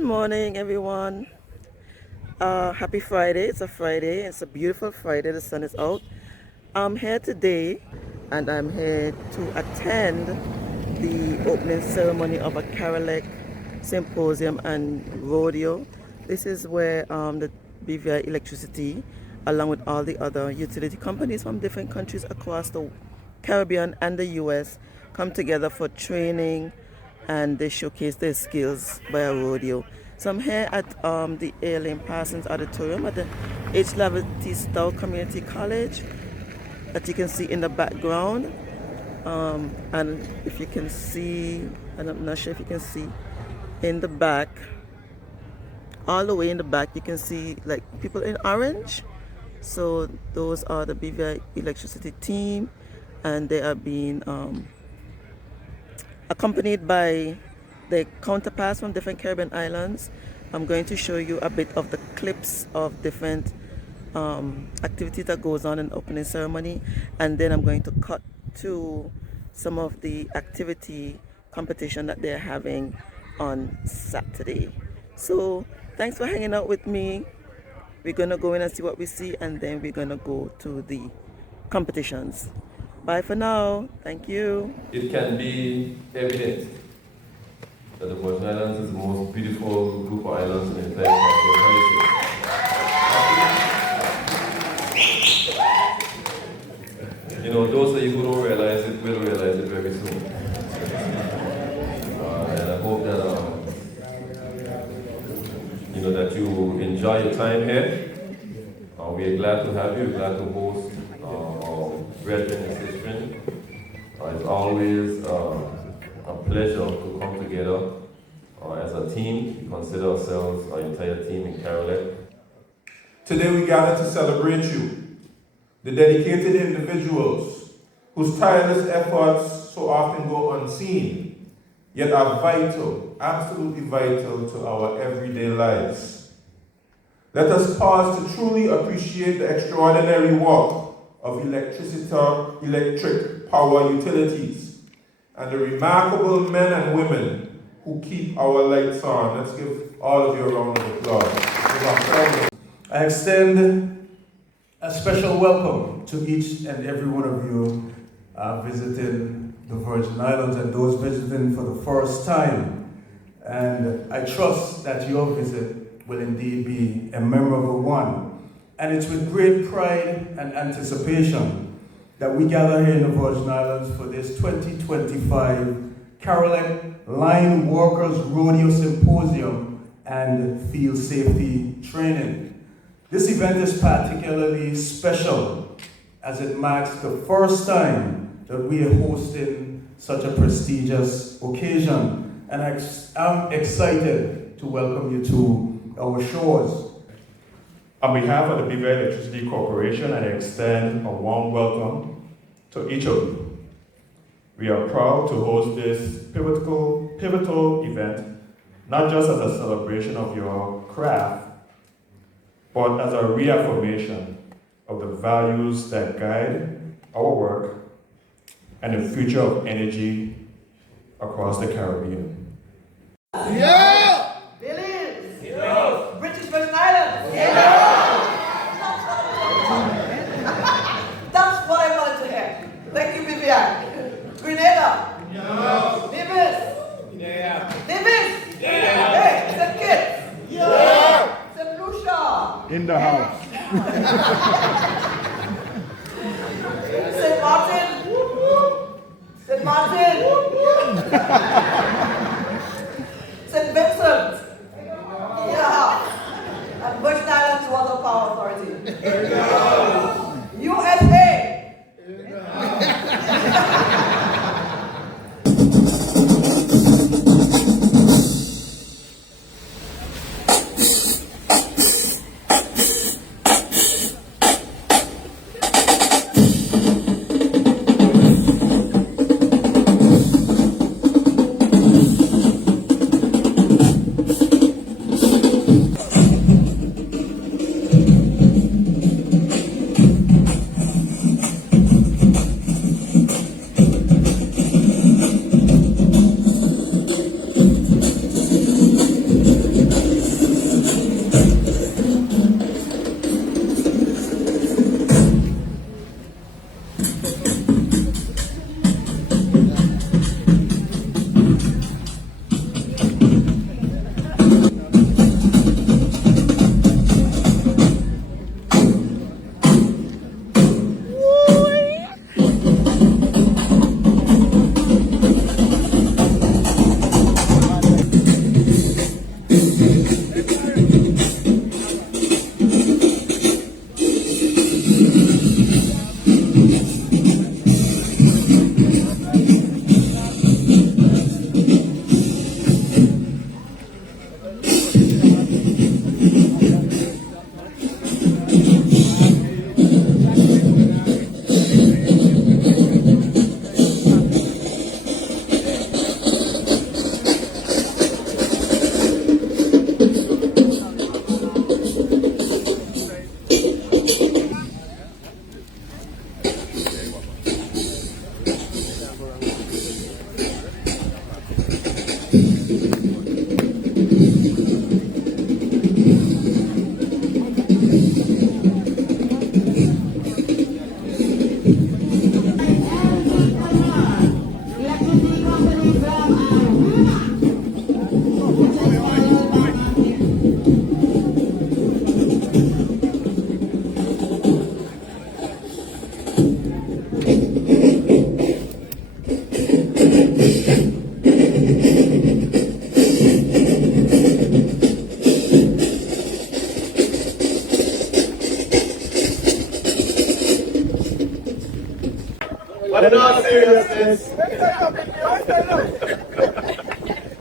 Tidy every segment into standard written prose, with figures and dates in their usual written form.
Good morning, everyone. Happy Friday. It's a Friday. It's a beautiful Friday. The sun is out. I'm here today and I'm here to attend the opening ceremony of a CARILEC symposium and rodeo. This is where the BVI electricity, along with all the other utility companies from different countries across the Caribbean and the US, come together for training, and they showcase their skills by a rodeo. So I'm here at the A. Parsons Auditorium at the H. Laverty Stowe Community College, that you can see in the background. And if you can see, and I'm not sure if you can see in the back, all the way in the back, you can see like people in orange. So those are the BVI electricity team, and they are being accompanied by their counterparts from different Caribbean islands. I'm going to show you a bit of the clips of different activities that goes on in the opening ceremony, and then I'm going to cut to some of the activity competition that they're having on Saturday. So thanks for hanging out with me. We're gonna go in and see what we see, and then we're gonna go to the competitions. Bye for now. Thank you. It can be evident that the Virgin Islands is the most beautiful group of islands in the entire Caribbean. You know, those of you who don't realize it will realize it very soon. And I hope that you know that you enjoy your time here. We're glad to have you. We're glad to host our brethren and sisters. It's always a pleasure to come together as a team. We consider ourselves, our entire team in CARILEC. Today we gather to celebrate you, the dedicated individuals whose tireless efforts so often go unseen, yet are vital, absolutely vital to our everyday lives. Let us pause to truly appreciate the extraordinary work of electric power utilities and the remarkable men and women who keep our lights on. Let's give all of you a round of applause. I extend a special welcome to each and every one of you visiting the Virgin Islands and those visiting for the first time. And I trust that your visit will indeed be a memorable one. And it's with great pride and anticipation that we gather here in the Virgin Islands for this 2025 CARILEC Line Workers Rodeo Symposium and Field Safety Training. This event is particularly special as it marks the first time that we are hosting such a prestigious occasion. And I'm excited to welcome you to our shores. On behalf of the BVI Electricity Corporation, I extend a warm welcome to each of you. We are proud to host this pivotal event, not just as a celebration of your craft, but as a reaffirmation of the values that guide our work and the future of energy across the Caribbean. Yeah! British Virgin Islands? Yeah! That's what I wanted to hear. Thank you, BVI. Grenada? No. Nevis? Yeah. Nevis? Yeah. Hey, St. Kitts? Yeah. St. Lucia? In the house. St. Martin? St. Martin? St. Vincent? Yeah. And Virgin Islands Water Power Authority. USA.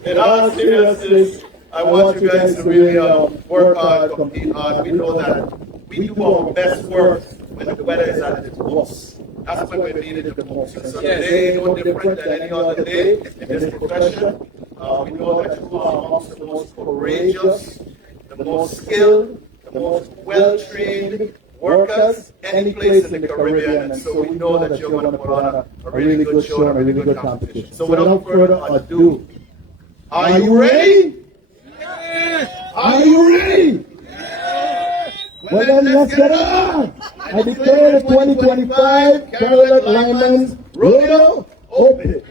In all seriousness, I want you guys to really work hard, compete hard. We know that we do our best work when the weather is at its worst. That's when we need it the most. So today is no different than any other day in this profession. We know that you are amongst the most courageous, the most skilled, the most well-trained workers any place in the Caribbean. And so we know that you're going to put on a really good show and a really good competition. So without further ado, are you ready? Are you ready? Well then, let's get on! I declare the 2025 CARILEC Lineman's Rodeo open.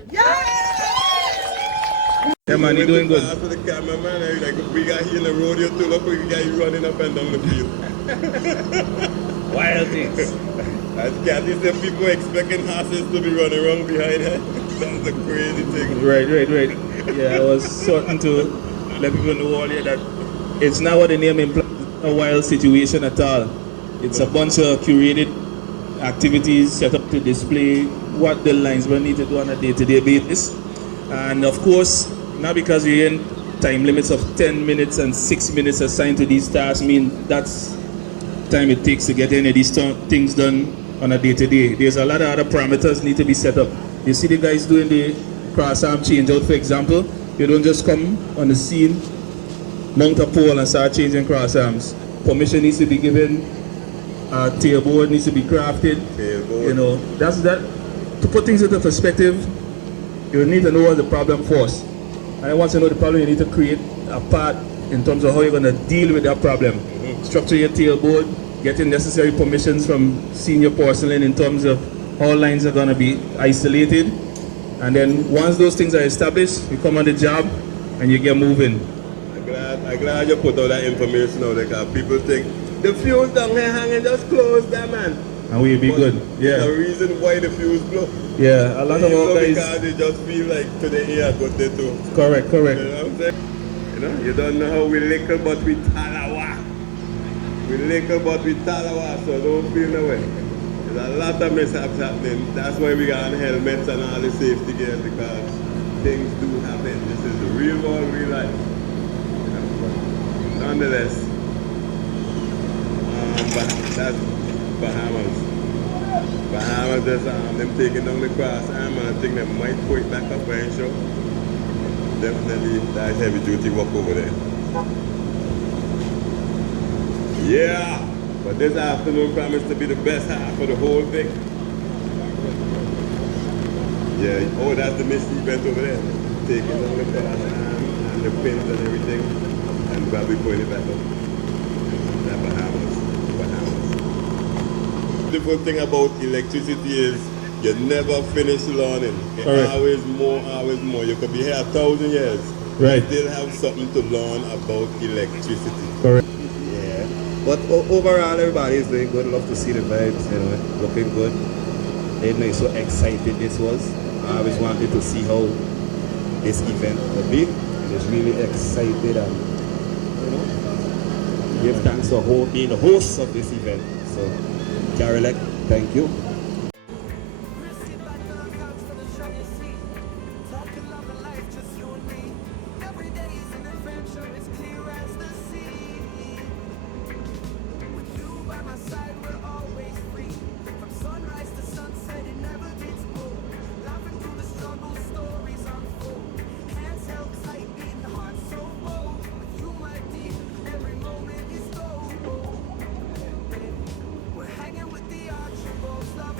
Yeah, man, you're doing good. For the cameraman, like we got here in the rodeo too. Look, we got you running up and down the field. Wild things. As Kathy said, people expecting horses to be running around behind her. That's a crazy thing. Right. Yeah, I was certain to let people know all here that it's not what the name implies, a wild situation at all. It's a bunch of curated activities set up to display what the linesmen need to do on a day-to-day basis. And of course, not because we're in time limits of 10 minutes and 6 minutes assigned to these tasks mean that's time it takes to get any of these things done on a day-to-day. There's a lot of other parameters need to be set up. You see the guys doing the cross arm change out, for example. You don't just come on the scene, mount a pole and start changing cross arms. Permission needs to be given. Tailboard needs to be crafted. You know, that's that. To put things into perspective, you need to know what the problem first. And once you know the problem, you need to create a path in terms of how you're going to deal with that problem. Structure your tailboard, getting necessary permissions from senior porcelain in terms of how lines are going to be isolated. And then once those things are established, you come on the job and you get moving. I'm glad you put all that information out there, because people think the fuse down here hanging, just close that, man. And we'll be good. Yeah. The reason why the fuse blow. Yeah, a lot of our guys. Because they just feel like today I got there too. Correct. You know what I'm saying? You know, you don't know how we little but we talawa. We little but we talawa, so don't feel no way. There's a lot of mishaps happening. That's why we got on helmets and all the safety gear, because things do happen. This is the real world, real life. You know? Nonetheless, that's Bahamas. Bahamas, just them taking down the cross arm, and I think they might put it back up, I ain't sure. Definitely, that's heavy duty work over there. Yeah, but this afternoon promised to be the best half of the whole thing. Yeah, oh, that's the Miss event over there. Taking down the cross arm and the pins and everything, and probably putting it back up. That's Bahamas. The good thing about electricity is you never finish learning. Always more. You could be here 1,000 years. Right. You still have something to learn about electricity. Correct. Yeah. But overall, everybody is doing good. Love to see the vibes, you know, looking good. They know so excited this was. I always wanted to see how this event would be. And it's really excited and, you know, give thanks for being the host of this event. So, CARILEC, thank you. Hanging with the Archibald's love.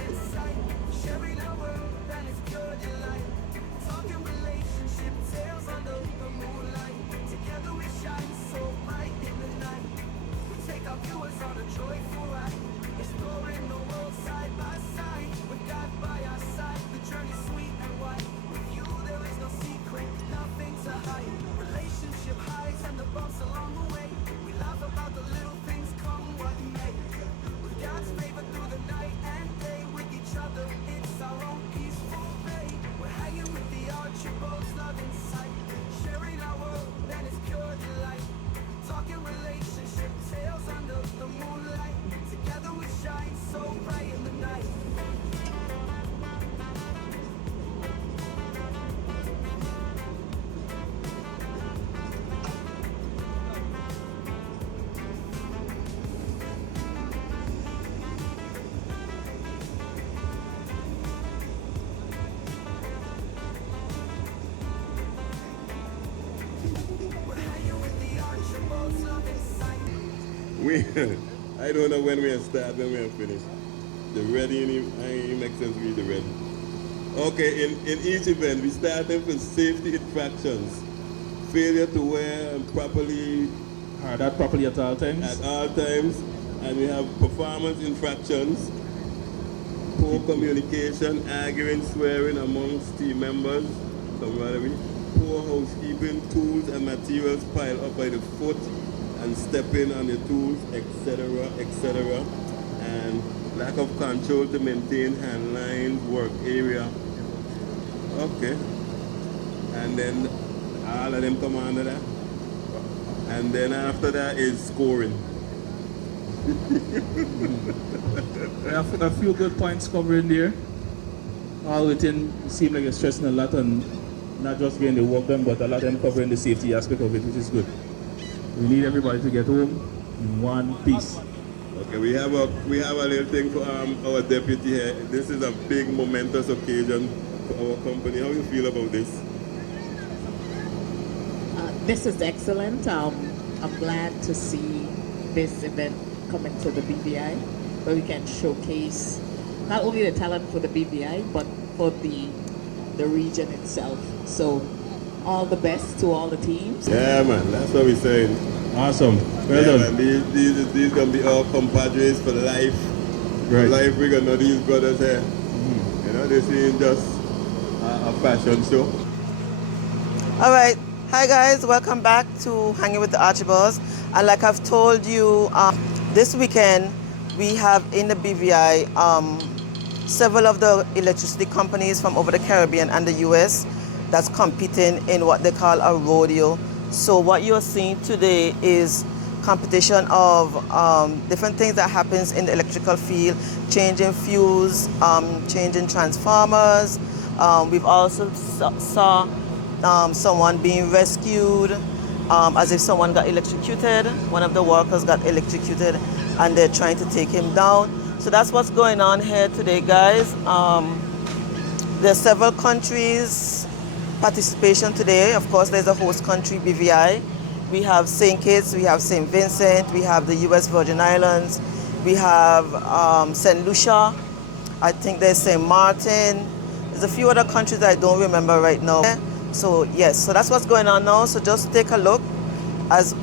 I don't know when we start, when we finish. The ready, it makes sense read the red. Okay, in each event, we starting with safety infractions. Failure to wear and properly That properly at all times. at all times. And we have performance infractions, poor communication, arguing, swearing amongst team members, camaraderie, poor housekeeping, tools and materials piled up by the foot and stepping on the tools, etc., etc., and lack of control to maintain hand lines, work area. Okay. And then all of them come under that. And then after that is scoring. We have a few good points covering there. All within seem like you're stressing a lot on not just getting the work done, but a lot of them covering the safety aspect of it, which is good. We need everybody to get home in one piece. Okay, we have a little thing for our deputy here. This is a big momentous occasion for our company. How do you feel about this? This is excellent. I'm glad to see this event coming to the BVI, where we can showcase not only the talent for the BVI, but for the region itself. So all the best to all the teams. Yeah, man, that's what we're saying. Awesome. Well done. Man, these gonna be our compadres for life. Right. For life, we're gonna know these brothers here. You know, this ain't just a fashion show. All right. Hi, guys. Welcome back to Hanging with the Archibalds. And like I've told you, this weekend we have in the BVI several of the electricity companies from over the Caribbean and the US that's competing in what they call a rodeo. So what you're seeing today is competition of different things that happens in the electrical field, changing fuse, changing transformers. We've also saw someone being rescued as if someone got electrocuted. One of the workers got electrocuted and they're trying to take him down. So that's what's going on here today, guys. There are several countries participation today. Of course, there's a host country, BVI. We have St. Kitts, we have St. Vincent, we have the US Virgin Islands, we have St. Lucia, I think there's St. Martin. There's a few other countries that I don't remember right now. So yes, so that's what's going on now. So just take a look as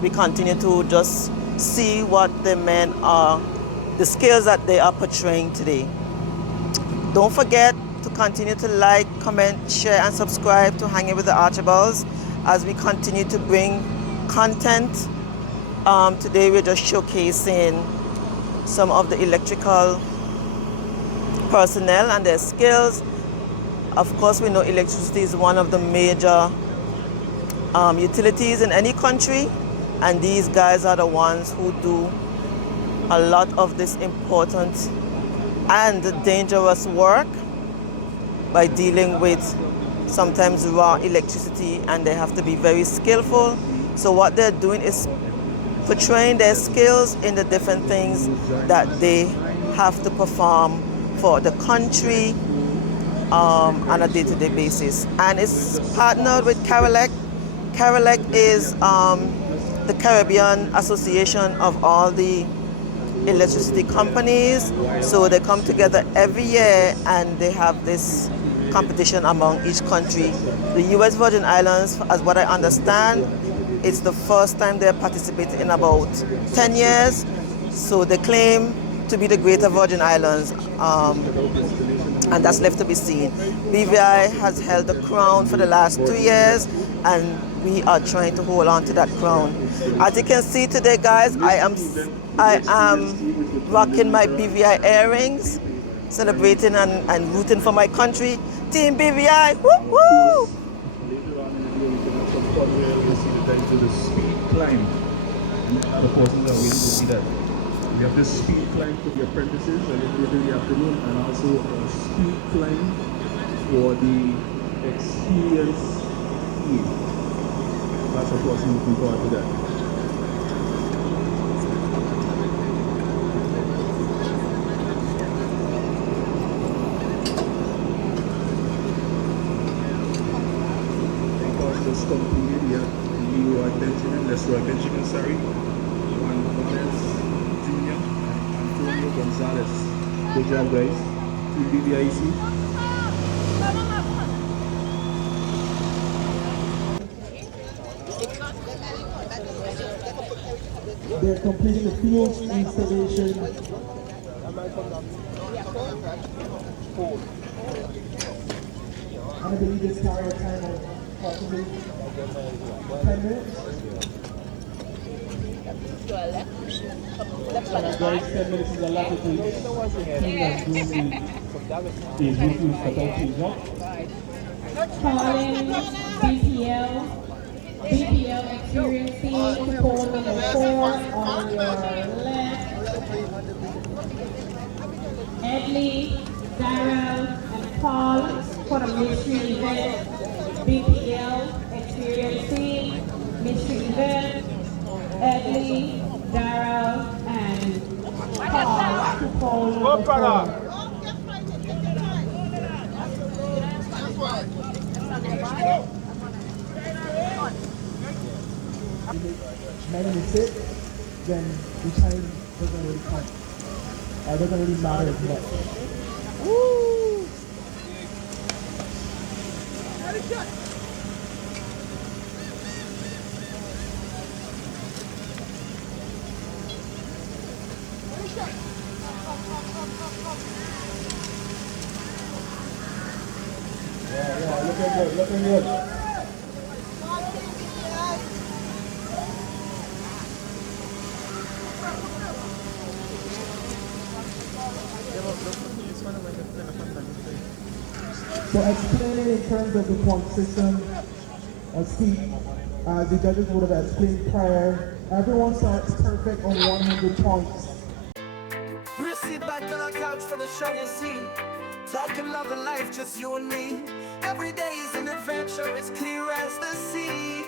we continue to just see what the men are, the skills that they are portraying today. Don't forget to continue to like, comment, share, and subscribe to Hanging with the Archibalds as we continue to bring content. Today we're just showcasing some of the electrical personnel and their skills. Of course, we know electricity is one of the major utilities in any country, and these guys are the ones who do a lot of this important and dangerous work by dealing with sometimes raw electricity, and they have to be very skillful. So what they're doing is portraying their skills in the different things that they have to perform for the country on a day-to-day basis. And it's partnered with CARILEC. CARILEC is the Caribbean Association of all the electricity companies. So they come together every year and they have this competition among each country. The US Virgin Islands, as what I understand, it's the first time they're participating in about 10 years. So they claim to be the Greater Virgin Islands, and that's left to be seen. BVI has held the crown for the last 2 years, and we are trying to hold on to that crown. As you can see today, guys, I am rocking my BVI earrings, celebrating and rooting for my country. Team BVI, woo woo! Later on in the day, we can have some fun where we see the guys do the speed climb. The persons are waiting to see that. We have this speed climb for the apprentices a little bit in the afternoon, and also a speed climb for the experienced team. That's a person looking forward to that. Just completed, we have the Benjamin, let's Benjamin, sorry. Gonzalez. Good job, guys. Team BVIC. They're completing the field installation. I believe this car will time of possibly 10 minutes. Guys, 10 minutes is a lot of things. Team that's doing the routine step-out change up. Calling BPL experiencing pole number 4 on your left. Edley, Daryl, and Paul for the mystery event. BPL experiencing mystery event. Edley, Daryl, and Paul to pole number 4. Make a mistake, then the time doesn't really count. Or doesn't really matter as much. Woo! Yeah, looking good, looking good. So explaining in terms of the point system, as the judges would have explained prior, everyone starts perfect on 100 points. We'll sit back on our couch for the show you see. Talking love and life, just you and me. Every day is an adventure, it's clear as the sea.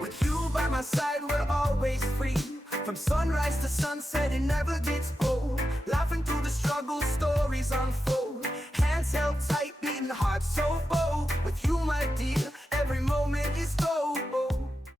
With you by my side, we're always free. From sunrise to sunset, it never gets old. Laughing through the struggle, stories unfold. Hands held tight, beating hearts so